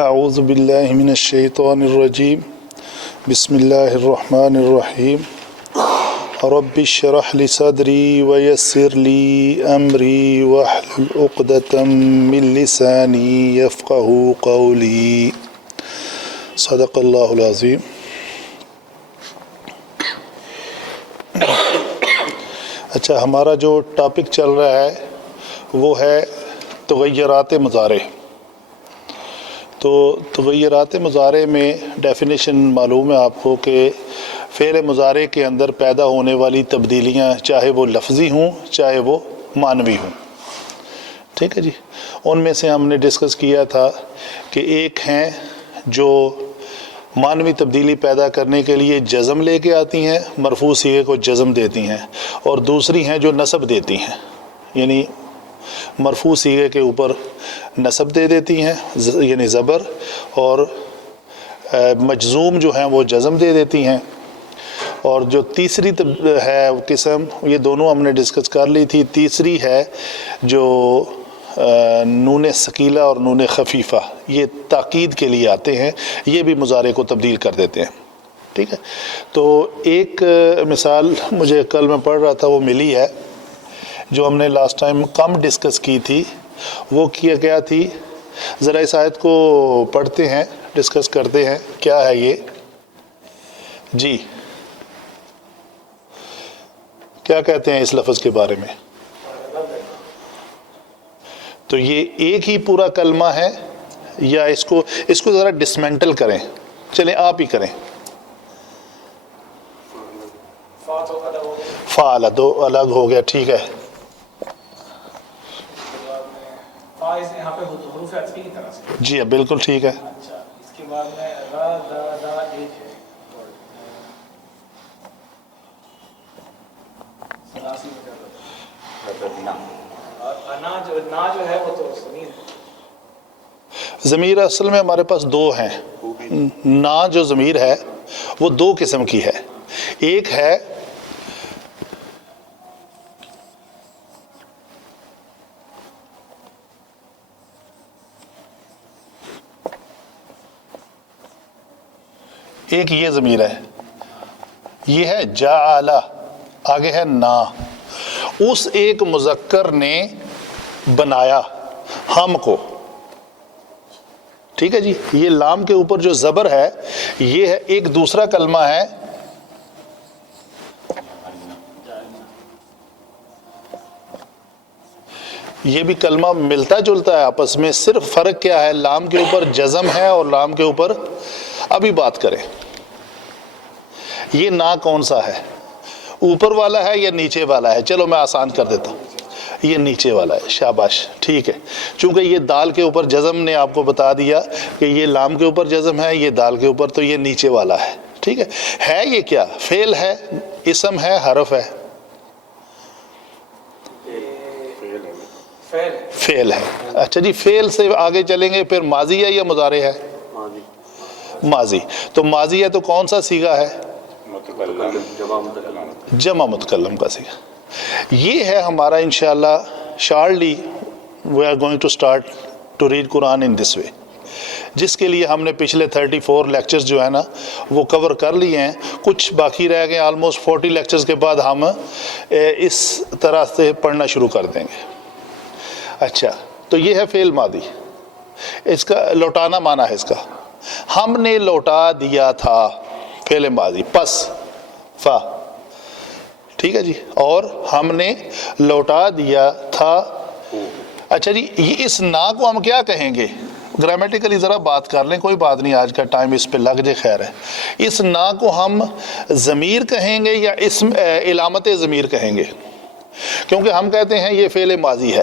اعوذ باللہ من الشیطان الرجیم بسم اللہ الرحمن الرحیم رب اشرح لی صدری ویسر لی امری واحلل عقدۃ من لسانی یفقہوا قولی صدق اللہ العظیم۔ اچھا، ہمارا جو ٹاپک چل رہا ہے وہ ہے تغیرات مضارع۔ تو تغیرات مضارع میں ڈیفینیشن معلوم ہے آپ کو کہ فعل مضارع کے اندر پیدا ہونے والی تبدیلیاں چاہے وہ لفظی ہوں چاہے وہ معنوی ہوں، ٹھیک ہے جی۔ ان میں سے ہم نے ڈسکس کیا تھا کہ ایک ہیں جو معنوی تبدیلی پیدا کرنے کے لیے جزم لے کے آتی ہیں، مرفوع صیغے کو جزم دیتی ہیں، اور دوسری ہیں جو نصب دیتی ہیں، یعنی مرفوع صیغے کے اوپر نصب دے دیتی ہیں یعنی زبر، اور مجزوم جو ہیں وہ جزم دے دیتی ہیں۔ اور جو تیسری ہے قسم، یہ دونوں ہم نے ڈسکس کر لی تھی، تیسری ہے جو نون ثقیلہ اور نون خفیفہ، یہ تاکید کے لیے آتے ہیں، یہ بھی مضارع کو تبدیل کر دیتے ہیں، ٹھیک ہے۔ تو ایک مثال مجھے کل میں پڑھ رہا تھا وہ ملی ہے، جو ہم نے لاسٹ ٹائم کم ڈسکس کی تھی، وہ کیا تھی، ذرا اس آیت کو پڑھتے ہیں، ڈسکس کرتے ہیں کیا ہے یہ جی، کیا کہتے ہیں اس لفظ کے بارے میں؟ تو یہ ایک ہی پورا کلمہ ہے یا اس کو ذرا ڈسمنٹل کریں، چلیں آپ ہی کریں۔ فعل دو الگ ہو گیا، ٹھیک ہے۔ جی ہاں، بالکل ٹھیک ہے۔ اس کے بعد میں را دا دا ایک ہے، جو ہے وہ تو ضمیر ہے۔ ضمیر اصل میں ہمارے پاس دو ہیں، نا جو ضمیر ہے وہ دو قسم کی ہے، ایک ہے ایک یہ ضمیر ہے، یہ ہے جعل، آگے ہے نا، اس ایک مذکر نے بنایا ہم کو، ٹھیک ہے جی۔ یہ لام کے اوپر جو زبر ہے یہ ہے، ایک دوسرا کلمہ ہے یہ بھی کلمہ ملتا جلتا ہے آپس میں، صرف فرق کیا ہے، لام کے اوپر جزم ہے اور لام کے اوپر، ابھی بات کریں یہ نا کون سا ہے، اوپر والا ہے یا نیچے والا ہے؟ چلو میں آسان کر دیتا ہوں، یہ نیچے والا ہے، شاباش، ٹھیک ہے۔ چونکہ یہ دال کے اوپر جزم نے آپ کو بتا دیا کہ یہ لام کے اوپر جزم ہے، یہ دال کے اوپر، تو یہ نیچے والا ہے، ٹھیک ہے۔ یہ کیا فعل ہے، اسم ہے، حرف ہے؟ فعل ہے۔ اچھا جی، فعل سے آگے چلیں گے، پھر ماضی ہے یا مضارع ہے؟ ماضی۔ تو ماضی ہے تو کون سا صیغہ ہے؟ جمع متکلم کا صیغہ۔ یہ ہے ہمارا انشاءاللہ shortly we are going to start to read Quran in this way, جس کے لیے ہم نے پچھلے 34 لیکچرز جو ہے نا وہ کور کر لیے ہیں، کچھ باقی رہ گئے، آلموسٹ 40 لیکچرز کے بعد ہم اس طرح سے پڑھنا شروع کر دیں گے۔ اچھا، تو یہ ہے فعل ماضی، اس کا لوٹانا معنی ہے اس کا، ہم نے لوٹا دیا تھا، فعل ماضی، پس فا، ٹھیک ہے جی، اور ہم نے لوٹا دیا تھا۔ اچھا جی، اس نا کو ہم کیا کہیں گے؟ گرامیٹیکلی ذرا بات کر لیں، کوئی بات نہیں، آج کا ٹائم اس پہ لگ جائے، خیر ہے۔ اس نا کو ہم ضمیر کہیں گے یا اسم علامت ضمیر کہیں گے؟ کیونکہ ہم کہتے ہیں یہ فعل ماضی ہے،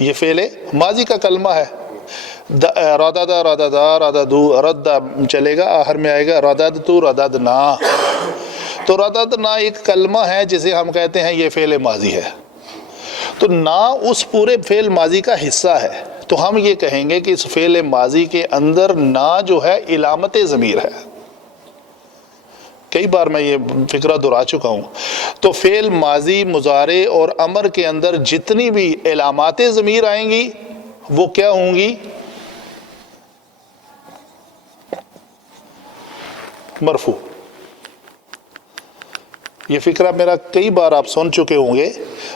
یہ فعل ماضی کا کلمہ ہے، ردد رددا رددو، رد چلے گا، آخر میں آئے گا رددتو رددنا، تو رددنا ایک کلمہ ہے جسے ہم کہتے ہیں یہ فعل ماضی ہے۔ تو نا اس پورے فعل ماضی کا حصہ ہے، تو ہم یہ کہیں گے کہ اس فعل ماضی کے اندر نا جو ہے علامت ضمیر ہے۔ کئی بار میں یہ فکرہ دہرا چکا ہوں۔ تو فعل ماضی، مضارع اور امر کے اندر جتنی بھی علامات ضمیر آئیں گی وہ کیا ہوں گی؟ مرفوع۔ یہ فکرہ میرا کئی بار آپ سن چکے ہوں گے،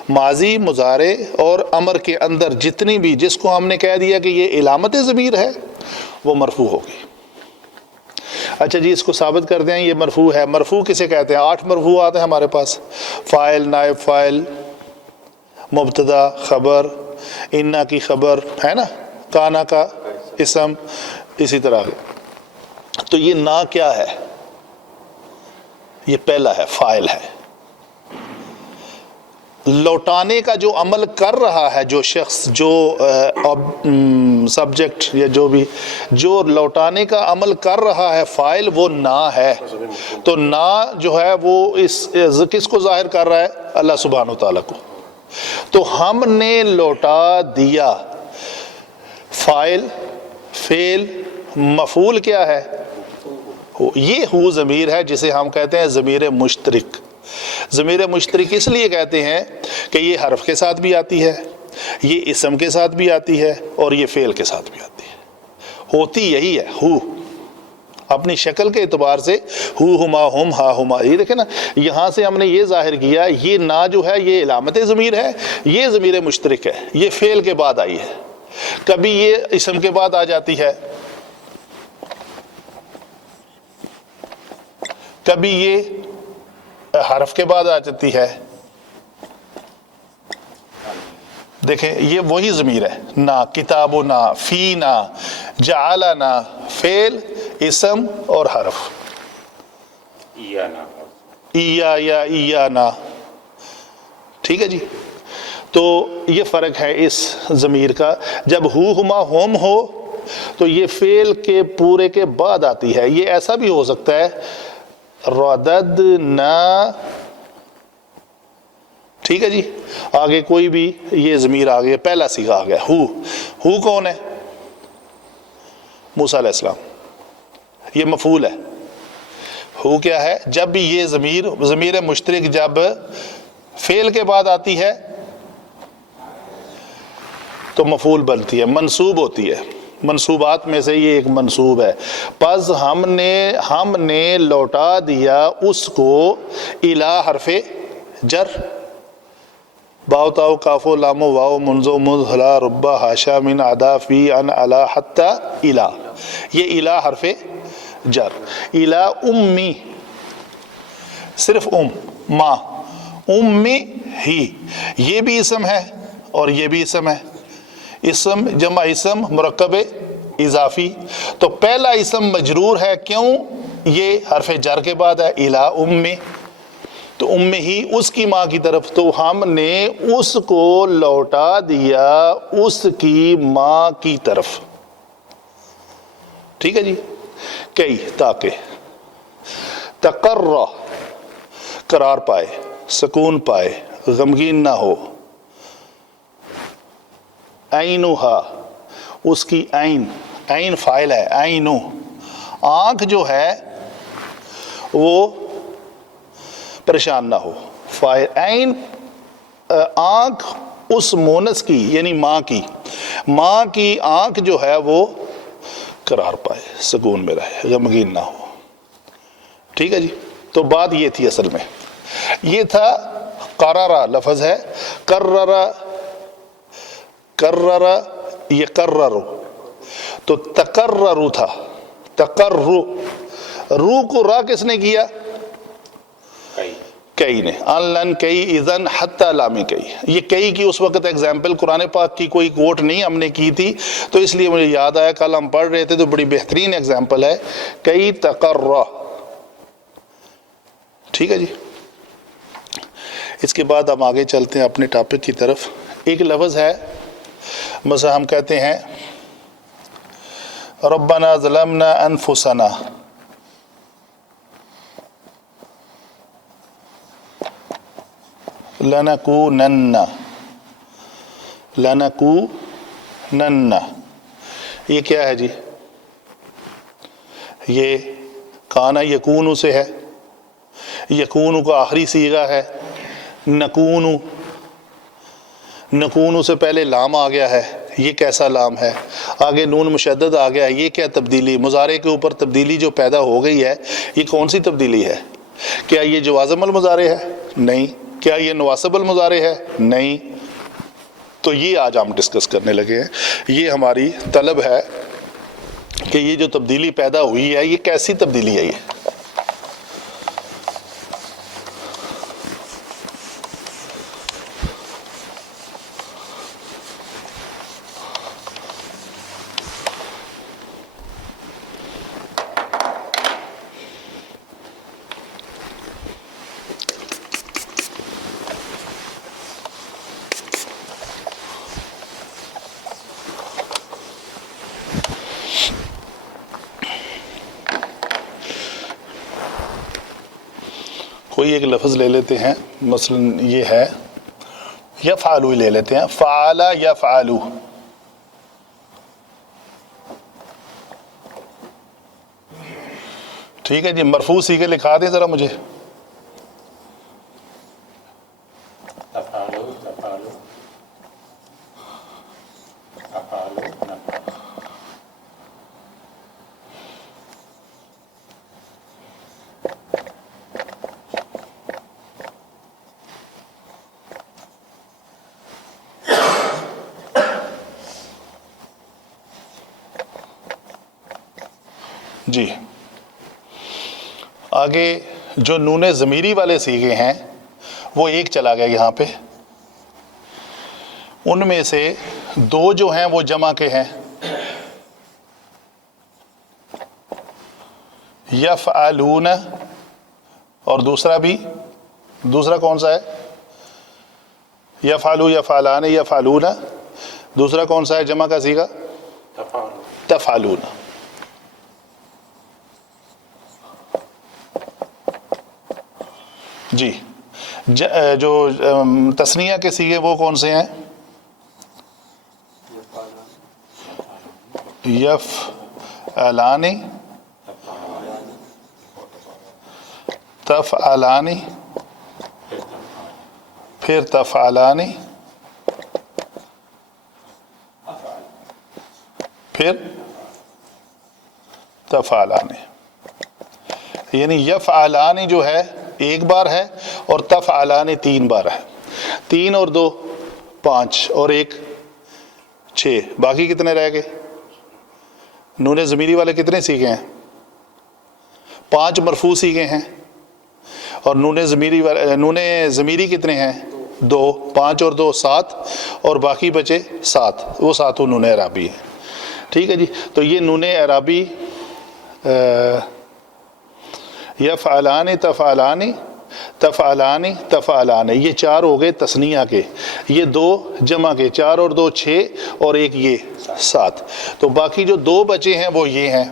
ماضی، مضارع اور امر کے اندر جتنی بھی جس کو ہم نے کہہ دیا کہ یہ علامت ضمیر ہے وہ مرفوع ہوگی۔ اچھا جی، اس کو ثابت کر دیں یہ مرفوع ہے۔ مرفوع کسے کہتے ہیں؟ 8 مرفوعات ہیں ہمارے پاس، فاعل، نائب فاعل، مبتدا، خبر، انا کی خبر ہے نا، کانا کا اسم، اسی طرح۔ تو یہ نا کیا ہے؟ یہ پہلا ہے، فاعل ہے۔ لوٹانے کا جو عمل کر رہا ہے جو شخص، جو سبجیکٹ یا جو بھی جو لوٹانے کا عمل کر رہا ہے فاعل، وہ نا ہے۔ تو نا جو ہے وہ کس کو ظاہر کر رہا ہے؟ اللہ سبحانہ وتعالیٰ کو۔ تو ہم نے لوٹا دیا، فاعل، فعل، مفعول کیا ہے؟ یہ ہو ضمیر ہے جسے ہم کہتے ہیں ضمیر مشترک۔ ضمیر مشترک اس لیے کہتے ہیں کہ یہ حرف کے ساتھ بھی آتی ہے، یہ اسم کے ساتھ بھی آتی ہے اور یہ فعل کے ساتھ بھی آتی ہے۔ ہوتی یہی ہے، ہو اپنی شکل کے اعتبار سے ہو، ہما، ہم، ہا، ہما۔ یہ دیکھیں نا، یہاں سے ہم نے یہ ظاہر کیا یہ نا جو ہے یہ علامت ضمیر ہے، یہ ضمیر مشترک ہے، یہ فعل کے بعد آئی ہے۔ کبھی یہ اسم کے بعد آ جاتی ہے، کبھی یہ حرف کے بعد آ جاتی ہے۔ دیکھیں یہ وہی ضمیر ہے، نا، کتابنا، فینا، جعلنا، فعل، اسم اور حرف۔ ایا یا ایانا، ٹھیک ہے جی۔ تو یہ فرق ہے اس ضمیر کا۔ جب ہو، ہما، ہم ہو تو یہ فعل کے پورے کے بعد آتی ہے۔ یہ ایسا بھی ہو سکتا ہے رددنا، ٹھیک ہے جی۔ آگے کوئی بھی یہ ضمیر آ گیا، پہلا صیغہ آ گیا، ہو کون ہے؟ موسیٰ علیہ السلام، یہ مفعول ہے۔ ہو کیا ہے؟ جب بھی یہ ضمیر مشترک جب فعل کے بعد آتی ہے تو مفعول بنتی ہے، منصوب ہوتی ہے۔ منصوبات میں سے یہ ایک منصوب ہے۔ پس ہم نے لوٹا دیا اس کو الی حرف جر، باؤ تاؤ کاف و لام و واو منزو مز ہلا ربا ہاشا من عدا فی ان علا حتی الی، یہ الی حرف جر۔ الی امی، صرف ماں، امی ہی، یہ بھی اسم ہے اور یہ بھی اسم ہے۔ اسم جمع اسم مرکب اضافی، تو پہلا اسم مجرور ہے، کیوں؟ یہ حرف جر کے بعد ہے، الی امی، تو ام ہی اس کی ماں کی طرف، تو ہم نے اس کو لوٹا دیا اس کی ماں کی طرف، ٹھیک ہے جی۔ کئی تاکہ تقرر، قرار پائے، سکون پائے، غمگین نہ ہو۔ عینھا، اس کی عین فاعل ہے، عینو، آنکھ جو ہے وہ پریشان نہ ہو، فاعل عین، آنکھ اس مونس کی یعنی ماں کی آنکھ جو ہے وہ قرار پائے، سکون میں رہے، غمگین نہ ہو، ٹھیک ہے جی۔ تو بات یہ تھی، اصل میں یہ تھا قرر لفظ ہے، کرر یہ قرر، تو تقرر تھا، رو کو را کس نے کیا؟ کئی نے، ان لن کئی اذن حتی لامی کئی۔ یہ کئی کی اس وقت ایگزامپل قرآن پاک کی کوئی کوٹ نہیں ہم نے کی تھی، تو اس لیے مجھے یاد آیا، کل ہم پڑھ رہے تھے تو بڑی بہترین ایگزامپل ہے، کئی تقرر، ٹھیک ہے جی۔ اس کے بعد ہم آگے چلتے ہیں اپنے ٹاپک کی طرف۔ ایک لفظ ہے، مثلا ہم کہتے ہیں ربنا ظلمنا انفسنا، لنکونن، یہ کیا ہے جی؟ یہ کانا یکونو سے ہے، یکونو کا آخری صیغہ ہے، نکونو سے پہلے لام آ گیا ہے، یہ کیسا لام ہے. آگے نون مشدد آ گیا, یہ کیا تبدیلی, مضارع کے اوپر تبدیلی جو پیدا ہو گئی ہے یہ کون سی تبدیلی ہے؟ کیا یہ جوازم المضارع ہے؟ نہیں. کیا یہ نواسب المضارع ہے؟ نہیں. تو یہ آج ہم ڈسکس کرنے لگے ہیں. یہ ہماری طلب ہے کہ یہ جو تبدیلی پیدا ہوئی ہے یہ کیسی تبدیلی ہے. یہ کوئی ایک لفظ لے لیتے ہیں, مثلا یہ ہے یفعلو لے لیتے ہیں, فعل یفعلو. ٹھیک ہے جی, مرفوع صیغے لکھا دیں ذرا مجھے. جی آگے جو نون ضمیری والے صیغے ہیں وہ ایک چلا گیا یہاں پہ. ان میں سے دو جو ہیں وہ جمع کے ہیں, یفعلون, اور دوسرا بھی, دوسرا کون سا ہے؟ یفعلو یفعلان یفعلون. دوسرا کون سا ہے جمع کا صیغہ؟ تفعلون. جی جو تثنیہ کے صیغے وہ کون سے ہیں؟ یفعلانی, تفعلانی, پھر تفعلانی, پھر تفعلانی. یعنی یفعلانی جو ہے ایک بار ہے اور تفعلانی 3 بار ہے. 3 اور 2 5 اور 1 6. باقی کتنے رہ گئے؟ نون ضمیری والے کتنے صیغے ہیں؟ 5 مرفوع صیغے ہیں. اور نون ضمیری کتنے ہیں؟ 2. 5 اور 2 7, اور باقی بچے 7. وہ 7 نون اعرابی ہیں. ٹھیک ہے جی. تو یہ نون اعرابی یفعلان تفعلانی تفعلانی تفعلان, یہ 4 ہو گئے تثنیہ کے. یہ 2 جمع کے, 4 اور 2 6, اور 1 یہ 7. تو باقی جو 2 بچے ہیں وہ یہ ہیں.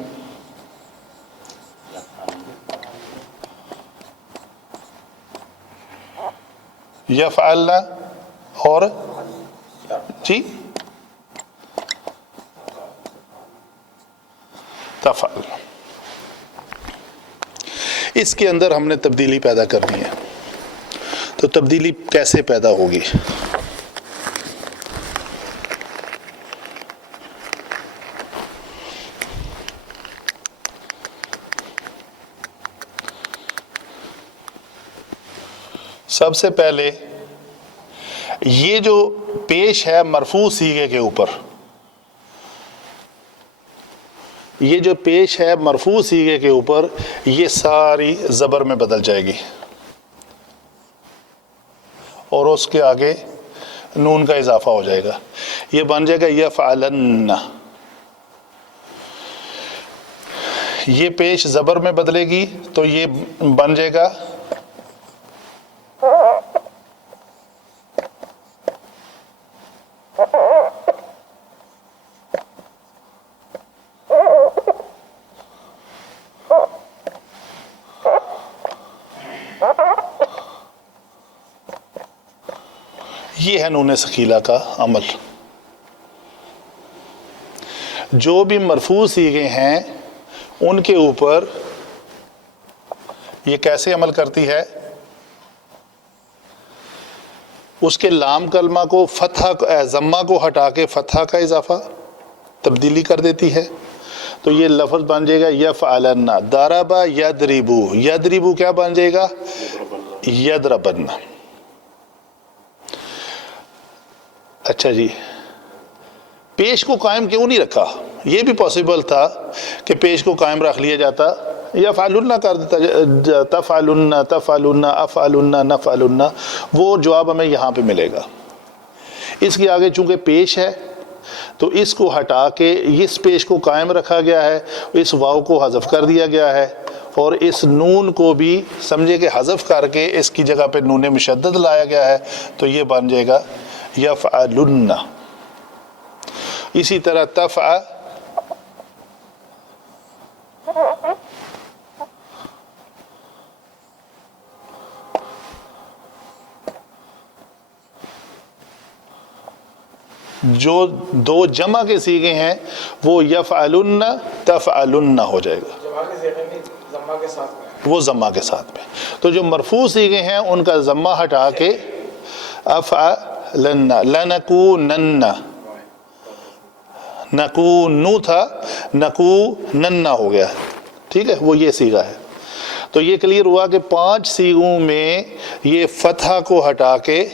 یفعلنا اور جی تفعل. اس کے اندر ہم نے تبدیلی پیدا کرنی ہے. تو تبدیلی کیسے پیدا ہوگی؟ سب سے پہلے یہ جو پیش ہے مرفوع صیغے کے اوپر, یہ جو پیش ہے مرفوع صیغے کے اوپر, یہ ساری زبر میں بدل جائے گی, اور اس کے آگے نون کا اضافہ ہو جائے گا. یہ بن جائے گا یفعلن. یہ پیش زبر میں بدلے گی تو یہ بن جائے گا یہ ہے نون ثقیلہ کا عمل. جو بھی مرفوع صیغے ہیں ان کے اوپر یہ کیسے عمل کرتی ہے؟ اس کے لام کلمہ کو ضمہ کو ہٹا کے فتحہ کا اضافہ تبدیلی کر دیتی ہے. تو یہ لفظ بن جائے گا یفعلن. ضربا یضربو. یضربو کیا بن جائے گا؟ یضربن. اچھا جی، پیش کو قائم کیوں نہیں رکھا؟ یہ بھی پاسبل تھا کہ پیش کو قائم رکھ لیا جاتا، یفعلن کر دیتا، تفعلن تفعلن افعلن نفعلن. وہ جواب ہمیں یہاں پہ ملے گا. اس کے آگے چونکہ پیش ہے تو اس کو ہٹا کے اس پیش کو قائم رکھا گیا ہے، اس واو کو حذف کر دیا گیا ہے، اور اس نون کو بھی سمجھے کہ حذف کر کے اس کی جگہ پہ نون مشدد لایا گیا ہے، تو یہ بن جائے گا یفعلن. اسی طرح تفع، جو دو جمع کے صیغے ہیں وہ یفعلن تفعلن ہو جائے گا، جمع کے صیغے میں ضمہ کے ساتھ میں، وہ ضمہ کے ساتھ میں. تو جو مرفوع صیغے ہیں ان کا ضمہ ہٹا کے افعلن. لنکونن، نکونو تھا نکونن ہو گیا. ٹھیک ہے، وہ یہ صیغہ ہے. تو یہ کلیئر ہوا کہ 5 صیغوں میں یہ فتحہ کو ہٹا کے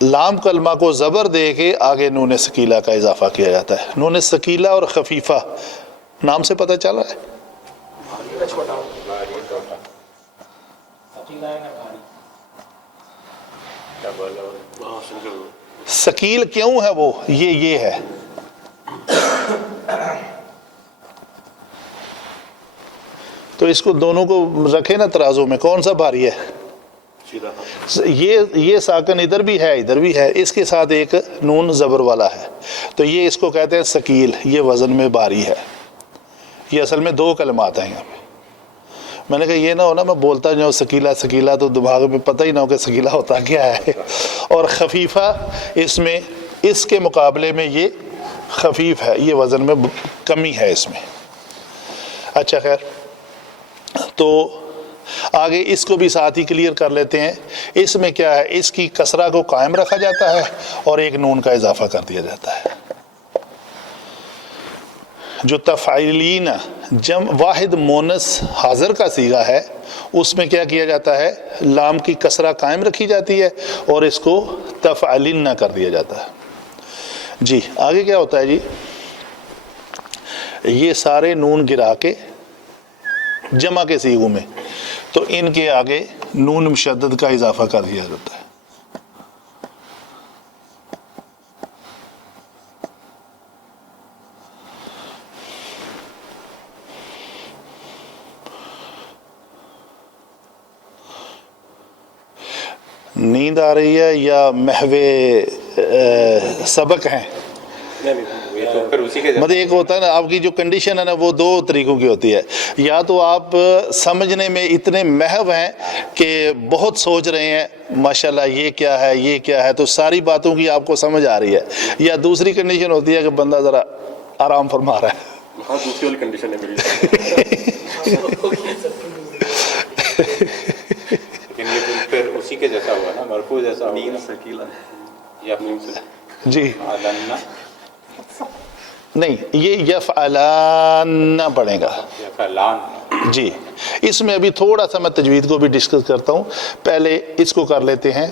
لام کلمہ کو زبر دے کے آگے نون ثقیلہ کا اضافہ کیا جاتا ہے. نون ثقیلہ اور خفیفہ نام سے پتہ چل رہا ہے. ثقیل کیوں ہے وہ؟ یہ ہے. تو اس کو دونوں کو رکھے نا ترازو میں، کون سا بھاری ہے؟ یہ ساکن ادھر بھی ہے ادھر بھی ہے، اس کے ساتھ ایک نون زبر والا ہے، تو یہ اس کو کہتے ہیں ثقیل. یہ وزن میں بھاری ہے. یہ اصل میں 2 کلمات ہیں یہاں پہ. میں نے کہا یہ نہ ہو نا میں بولتا جاؤں ثقیلہ ثقیلہ تو دماغ میں پتہ ہی نہ ہو کہ ثقیلہ ہوتا کیا ہے. اور خفیفہ اس میں اس کے مقابلے میں یہ خفیف ہے، یہ وزن میں کمی ہے اس میں. اچھا خیر، تو آگے اس کو بھی ساتھ ہی کلیئر کر لیتے ہیں. اس میں کیا ہے، اس کی کسرہ کو قائم رکھا جاتا ہے اور ایک نون کا اضافہ کر دیا جاتا ہے. جو تفعیلین واحد مونس حاضر کا صیغہ ہے اس میں کیا کیا جاتا ہے، لام کی کسرہ قائم رکھی جاتی ہے اور اس کو تفعلن کر دیا جاتا ہے. جی آگے کیا ہوتا ہے جی، یہ سارے نون گرا کے جمع کے صیغوں میں تو ان کے آگے نون مشدد کا اضافہ کر دیا جاتا ہے. نیند آ رہی ہے یا محو سبق ہیں؟ مطلب ایک ہوتا ہے نا آپ کی جو کنڈیشن ہے نا وہ 2 طریقوں کی ہوتی ہے. یا تو آپ سمجھنے میں اتنے محو ہیں کہ بہت سوچ رہے ہیں ماشاءاللہ یہ کیا ہے یہ کیا ہے، تو ساری باتوں کی آپ کو سمجھ آ رہی ہے. یا دوسری کنڈیشن ہوتی ہے کہ بندہ ذرا آرام فرما رہا ہے. ہاں دوسری والی کنڈیشن ہے میری. لیکن یہ پھر اسی کے جیسا ہوا نا، مرفوع جیسا ہوا. نین ثقیلہ یا نین ثقیلہ جی علن نہیں، یہ یفعلان پڑھے گا. یفعلان. جی اس میں ابھی تھوڑا سا میں تجوید کو بھی ڈسکس کرتا ہوں. پہلے اس کو کر لیتے ہیں.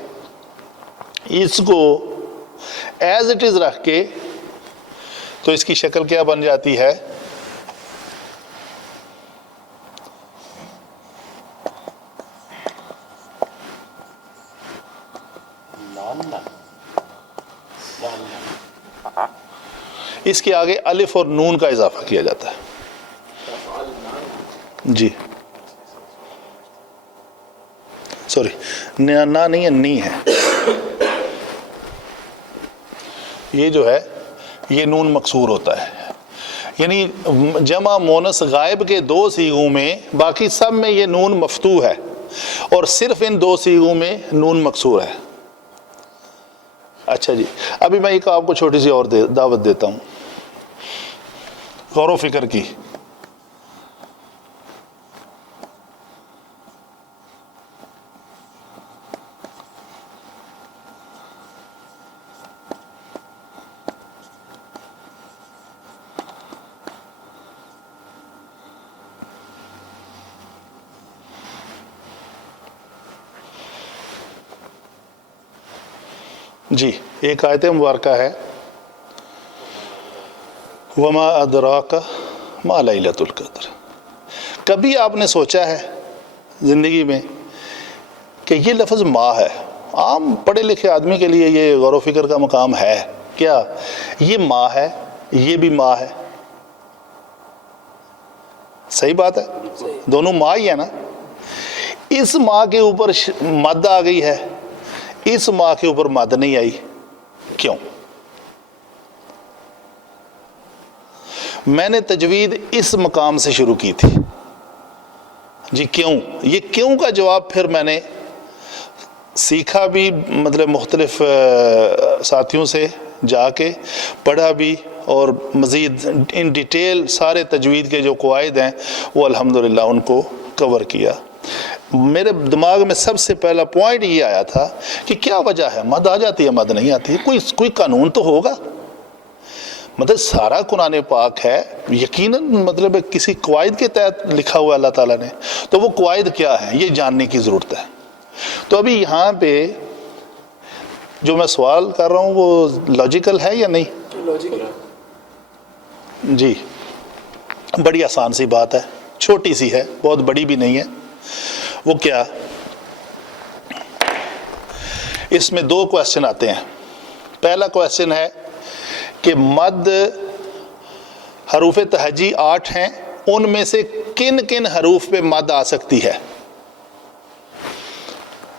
اس کو ایز اٹ از رکھ کے تو اس کی شکل کیا بن جاتی ہے، اس کے آگے الف اور نون کا اضافہ کیا جاتا ہے. جی سوری، نا نہیں ہے، نی ہے. یہ جو ہے یہ نون مکسور ہوتا ہے. یعنی جمع مونس غائب کے 2 صیغوں میں، باقی سب میں یہ نون مفتوح ہے اور صرف ان 2 صیغوں میں نون مکسور ہے. اچھا جی، ابھی میں ایک آپ کو چھوٹی سی اور دعوت دیتا ہوں غور و فکر کی. جی ایک آیت مبارکہ ہے وما ادراک ما لیلۃ القدر. کبھی آپ نے سوچا ہے زندگی میں کہ یہ لفظ ماہ ہے؟ عام پڑھے لکھے آدمی کے لیے یہ غور و فکر کا مقام ہے کیا یہ ماہ ہے، یہ بھی ماہ ہے؟ صحیح بات ہے، دونوں ماہ ہی ہے نا. اس ماہ کے اوپر مد آ گئی ہے، اس ماہ کے اوپر مد نہیں آئی، کیوں؟ میں نے تجوید اس مقام سے شروع کی تھی. جی کیوں؟ یہ کیوں کا جواب پھر میں نے سیکھا بھی، مطلب مختلف ساتھیوں سے جا کے پڑھا بھی، اور مزید ان ڈیٹیل سارے تجوید کے جو قواعد ہیں وہ الحمدللہ ان کو کور کیا. میرے دماغ میں سب سے پہلا پوائنٹ یہ آیا تھا کہ کیا وجہ ہے مد آ جاتی ہے مد نہیں آتی؟ کوئی قانون تو ہوگا. مطلب سارا قرآن پاک ہے یقیناً، مطلب کسی قواعد کے تحت لکھا ہوا اللہ تعالیٰ نے، تو وہ قواعد کیا ہیں یہ جاننے کی ضرورت ہے. تو ابھی یہاں پہ جو میں سوال کر رہا ہوں وہ لاجیکل ہے یا نہیں؟ لاجیکل. جی بڑی آسان سی بات ہے، چھوٹی سی ہے، بہت بڑی بھی نہیں ہے. وہ کیا؟ اس میں 2 کویسچن آتے ہیں. پہلا کویسچن ہے کہ مد حروف تہجی 8 ہیں، ان میں سے کن کن حروف پہ مد آ سکتی ہے؟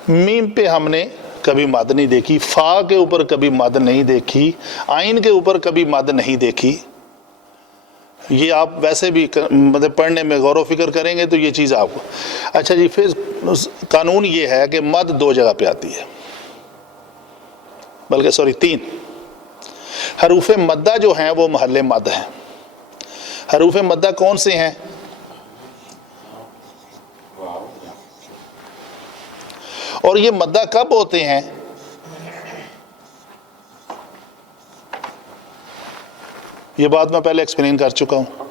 میم پہ ہم نے کبھی مد نہیں دیکھی، فا کے اوپر کبھی مد نہیں دیکھی، عین کے اوپر کبھی مد نہیں دیکھی. یہ آپ ویسے بھی مطلب پڑھنے میں غور و فکر کریں گے تو یہ چیز آپ کو. اچھا جی، پھر قانون یہ ہے کہ مد 2 جگہ پہ آتی ہے، بلکہ 3. حروف مدہ جو ہیں وہ محل مد ہیں. حروف مدہ کون سے ہیں؟ اور یہ مدہ کب ہوتے ہیں؟ یہ بات میں پہلے ایکسپلین کر چکا ہوں.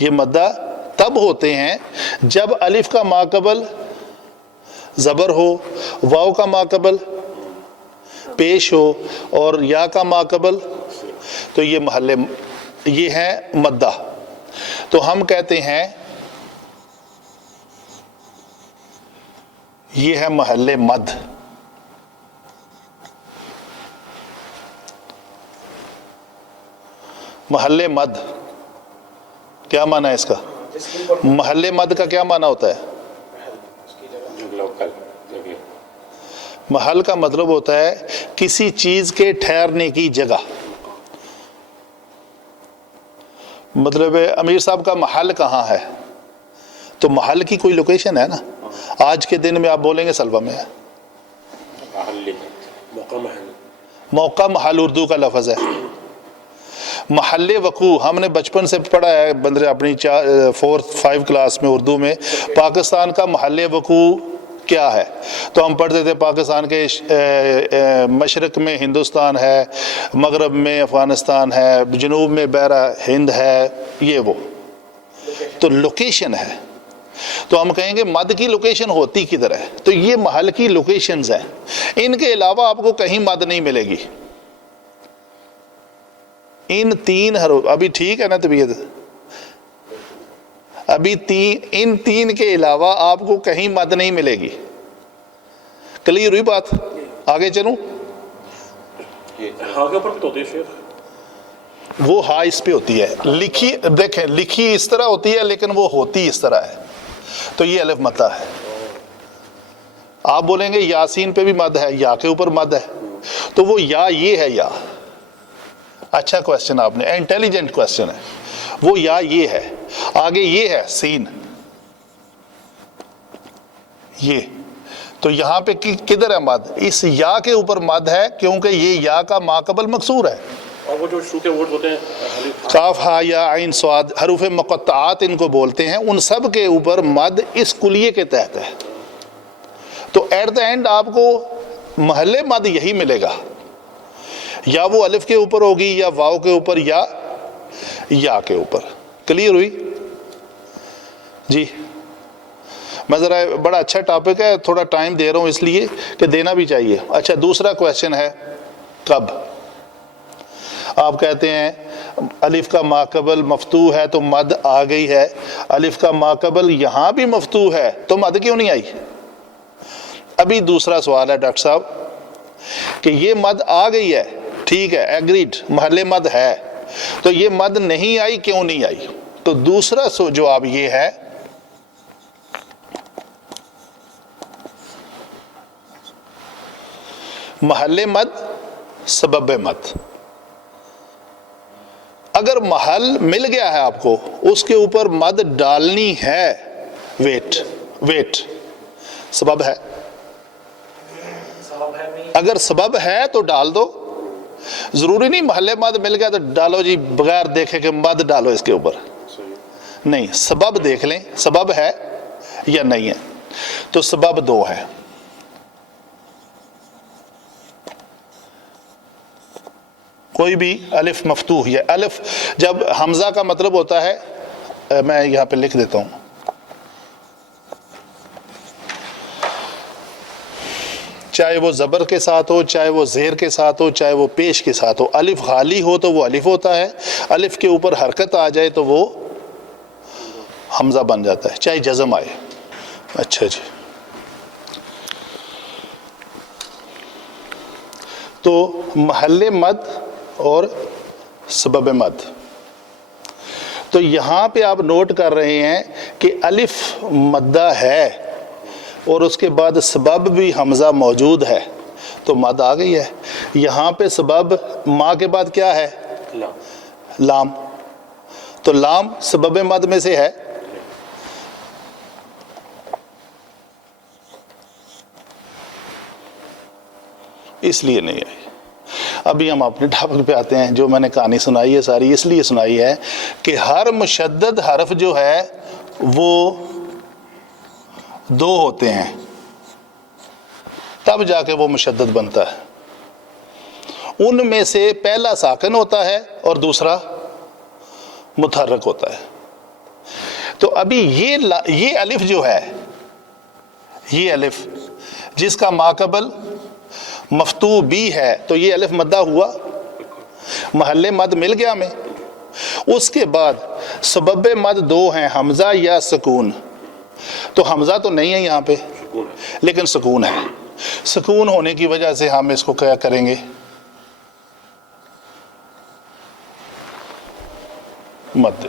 یہ مدہ تب ہوتے ہیں جب الف کا ماقبل زبر ہو، واو کا ماقبل پیش ہو، اور یا کا ماقبل، تو یہ ہے مدہ. تو ہم کہتے ہیں یہ ہے محل مد. محل مد کیا معنی ہے اس کا؟ محل مد کا کیا معنی ہوتا ہے؟ محل کا مطلب ہوتا ہے کسی چیز کے ٹھہرنے کی جگہ. مطلب امیر صاحب کا محل کہاں ہے؟ تو محل کی کوئی لوکیشن ہے نا. آج کے دن میں آپ بولیں گے سلوا میں ہے. موقع محل اردو کا لفظ ہے. محل وقوع ہم نے بچپن سے پڑھا ہے، بندر اپنی 4th 5 کلاس میں اردو میں. پاکستان کا محل وقوع کیا ہے؟ تو ہم پڑھتے تھے پاکستان کے مشرق میں ہندوستان ہے، مغرب میں افغانستان ہے، جنوب میں بحیرہ ہند ہے. یہ وہ تو لوکیشن ہے. تو ہم کہیں گے مد کی لوکیشن ہوتی کدھر ہے؟ تو یہ محل کی لوکیشنز ہیں. ان کے علاوہ آپ کو کہیں مد نہیں ملے گی. ان 3 حروف ابھی ٹھیک ہے نا طبیعت؟ ابھی ان 3 کے علاوہ آپ کو کہیں مد نہیں ملے گی. کلیئر ہوئی بات؟ آگے چلوں؟ وہ ہاں اس پہ ہوتی ہے لکھی، دیکھیں لکھی اس طرح ہوتی ہے لیکن وہ ہوتی اس طرح ہے. تو یہ الف مدہ ہے. آپ بولیں گے یاسین پہ بھی مد ہے، یا کے اوپر مد ہے، تو وہ یا یہ ہے یا. اچھا کویسچن آپ نے، انٹیلیجنٹ کویسچن ہے. وہ یا یہ ہے، آگے یہ ہے سین. یہ تو یہاں پہ کدھر ہے مد؟ اس یا کے اوپر مد ہے کیونکہ یہ یا کا ماقبل مکسور ہے. اور وہ جو شروع کے ورڈ ہوتے ہیں کاف ہا یا عین صاد، حروف مقطعات ان کو بولتے ہیں، ان سب کے اوپر مد اس کلیے کے تحت ہے. تو ایٹ دا اینڈ آپ کو محل مد یہی ملے گا، یا وہ الف کے اوپر ہوگی، یا واو کے اوپر، یا کے اوپر. کلیئر ہوئی جی؟ میں ذرا بڑا اچھا ٹاپک ہے, تھوڑا ٹائم دے رہا ہوں اس لیے کہ دینا بھی چاہیے. اچھا دوسرا کویشچن ہے کب. آپ کہتے ہیں الف کا ماقبل مفتوح ہے تو مد آ گئی ہے, الف کا ماقبل یہاں بھی مفتوح ہے تو مد کیوں نہیں آئی. ابھی دوسرا سوال ہے ڈاکٹر صاحب کہ یہ مد آ گئی ہے, ٹھیک ہے, ایگریڈ, محل مد ہے, تو یہ مد نہیں آئی, کیوں نہیں آئی. تو دوسرا جواب یہ ہے محل مد سبب مد. اگر محل مل گیا ہے آپ کو, اس کے اوپر مد ڈالنی ہے, ویٹ سبب ہے, اگر سبب ہے تو ڈال دو. ضروری نہیں محل مد مل گیا تو ڈالو جی بغیر دیکھے کہ مد ڈالو اس کے اوپر, نہیں, سبب دیکھ لیں سبب ہے یا نہیں ہے. تو سبب دو ہے. کوئی بھی الف مفتوح ہے, الف جب حمزہ کا مطلب ہوتا ہے, میں یہاں پہ لکھ دیتا ہوں, چاہے وہ زبر کے ساتھ ہو, چاہے وہ زیر کے ساتھ ہو, چاہے وہ پیش کے ساتھ ہو. الف خالی ہو تو وہ الف ہوتا ہے, الف کے اوپر حرکت آ جائے تو وہ حمزہ بن جاتا ہے, چاہے جزم آئے. اچھا جی, تو محل مد اور سبب مد. تو یہاں پہ آپ نوٹ کر رہے ہیں کہ الف مدہ ہے اور اس کے بعد سبب بھی حمزہ موجود ہے تو مد آ گئی ہے. یہاں پہ سبب ماں کے بعد کیا ہے, لام, تو لام سبب مد میں سے ہے. اس لیے نہیں آئی. ابھی ہم اپنے ٹاپک پہ آتے ہیں. جو میں نے کہانی سنائی ہے ساری اس لیے سنائی ہے کہ ہر مشدد حرف جو ہے وہ دو ہوتے ہیں, تب جا کے وہ مشدد بنتا ہے. ان میں سے پہلا ساکن ہوتا ہے اور دوسرا متحرک ہوتا ہے. تو ابھی یہ الف جو ہے, یہ الف جس کا ماقبل مفتوح بھی ہے, تو یہ الف مدہ ہوا, محل مد مل گیا ہمیں. اس کے بعد سبب مد دو ہیں, حمزہ یا سکون. تو حمزہ تو نہیں ہے یہاں پہ لیکن سکون ہے. سکون ہونے کی وجہ سے ہم اس کو کیا کریں گے, مد.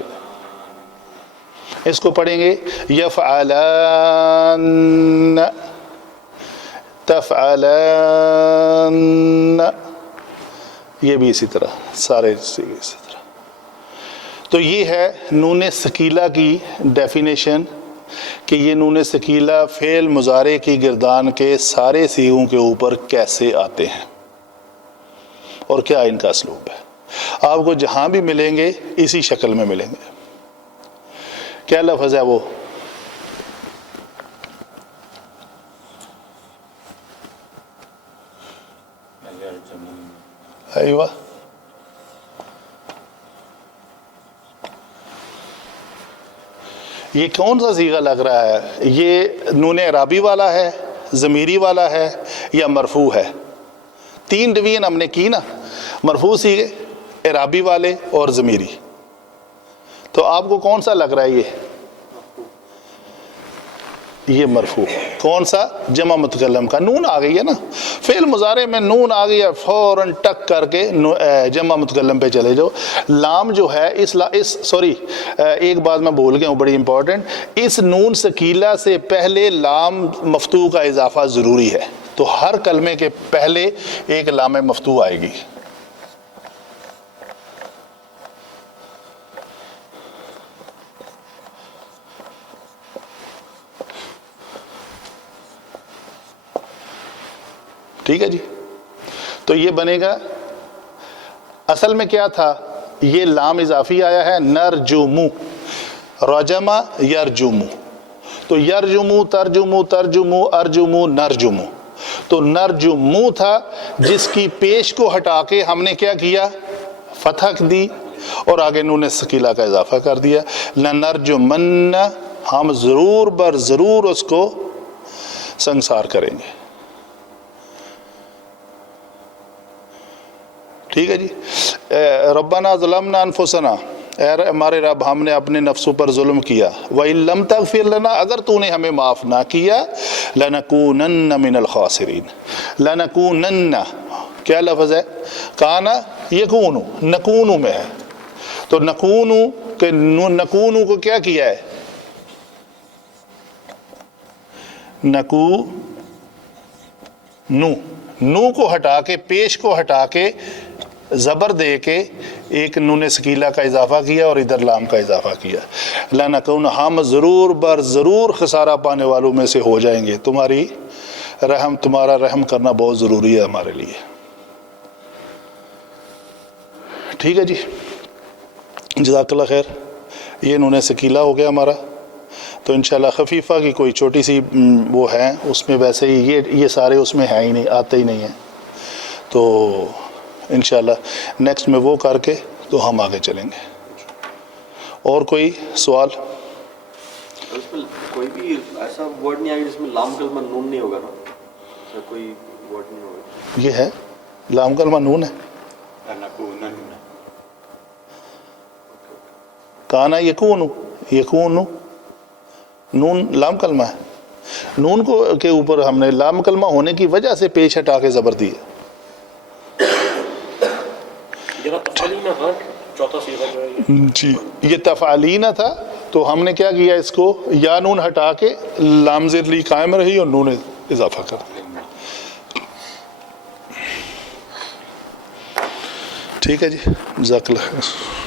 اس کو پڑھیں گے یفعلان, تفعلان, یہ بھی اسی طرح, سارے اسی طرح. تو یہ ہے نون ثقیلہ کی ڈیفینیشن کہ یہ نون ثقیلہ فعل مضارع کی گردان کے سارے صیغوں کے اوپر کیسے آتے ہیں اور کیا ان کا اسلوب ہے. آپ کو جہاں بھی ملیں گے اسی شکل میں ملیں گے. کیا لفظ ہے وہ, ایوہ, یہ کون سا صیغہ لگ رہا ہے, یہ نون اعرابی والا ہے, ضمیری والا ہے, یا مرفوع ہے. 3 ڈویژن ہم نے کی نا, مرفوع صیغے, اعرابی والے اور ضمیری. تو آپ کو کون سا لگ رہا ہے یہ مرفوع. کون سا, جمع متکلم کا. نون آ گئی ہے نا, فعل مضارع میں نون آ گئی ہے, فوراً ٹک کر کے جمع متکلم پہ چلے جاؤ. لام جو ہے ایک بات میں بھول گیا ہوں بڑی امپورٹنٹ, اس نون ثقیلہ سے پہلے لام مفتوح کا اضافہ ضروری ہے. تو ہر کلمے کے پہلے ایک لام مفتوح آئے گی. ٹھیک ہے جی. تو یہ بنے گا, اصل میں کیا تھا, یہ لام اضافی آیا ہے, نرجمو, رجمہ یرجمو. تو یرجمو, ترجمو, ترجمو, ارجمو, نرجمو. تو نرجمو تھا جس کی پیش کو ہٹا کے ہم نے کیا کیا, فتح دی اور آگے نون ثقیلہ کا اضافہ کر دیا. لنرجمن, ہم ضرور بر ضرور اس کو سنگسار کریں گے. ٹھیک ہے جی. ربنا ظلمنا انفسنا، اے ہمارے رب ہم نے اپنے نفسوں پر ظلم کیا. وَإِن لَمْ تَغْفِرْ لَنَا، اگر تو نے ہمیں معاف نہ کیا، لَنَكُونَنَّ مِنَ الْخَاسِرِينَ. لَنَكُونَنَّ کیا لفظ ہے؟ کانا یکونو، نکونو میں ہے. تو نکونو کہ نکونو کو کیا کیا ہے؟ نو کو ہٹا کے، پیش کو ہٹا کے، زبر دے کے ایک نون ثقیلہ کا اضافہ کیا اور ادھر لام کا اضافہ کیا. لَنَكُونَ ہم ضرور بر ضرور خسارہ پانے والوں میں سے ہو جائیں گے. تمہارا رحم کرنا بہت ضروری ہے ہمارے لیے. ٹھیک ہے جی. جزاک اللہ خیر. یہ نون ثقیلہ ہو گیا ہمارا. تو انشاءاللہ خفیفہ کی کوئی چھوٹی سی وہ ہے، اس میں ویسے ہی یہ سارے اس میں ہیں ہی نہیں، آتے ہی نہیں ہیں. تو انشاءاللہ نیکسٹ میں وہ کر کے تو ہم آگے چلیں گے. اور کوئی سوال؟ اس میں کوئی بھی ایسا ورڈ نہیں آئے جس میں لام کلمہ نون نہیں ہوگا نا؟ ایسا کوئی ورڈ نہیں ہوگا؟ یہ ہے لام کلمہ نون ہے. کانا یکونو، یکونو نون لام کلمہ ہے. نون کو کے اوپر ہم نے لام کلمہ ہونے کی وجہ سے پیش ہٹا کے زبر دی ہے. چوتھا صیغہ جو ہے جی یہ تفعلینا تھا، تو ہم نے کیا کیا، اس کو یا نون ہٹا کے لام زیر لی قائم رہی اور نون اضافہ کر دیا. ٹھیک ہے جی. جزاک اللہ خیر.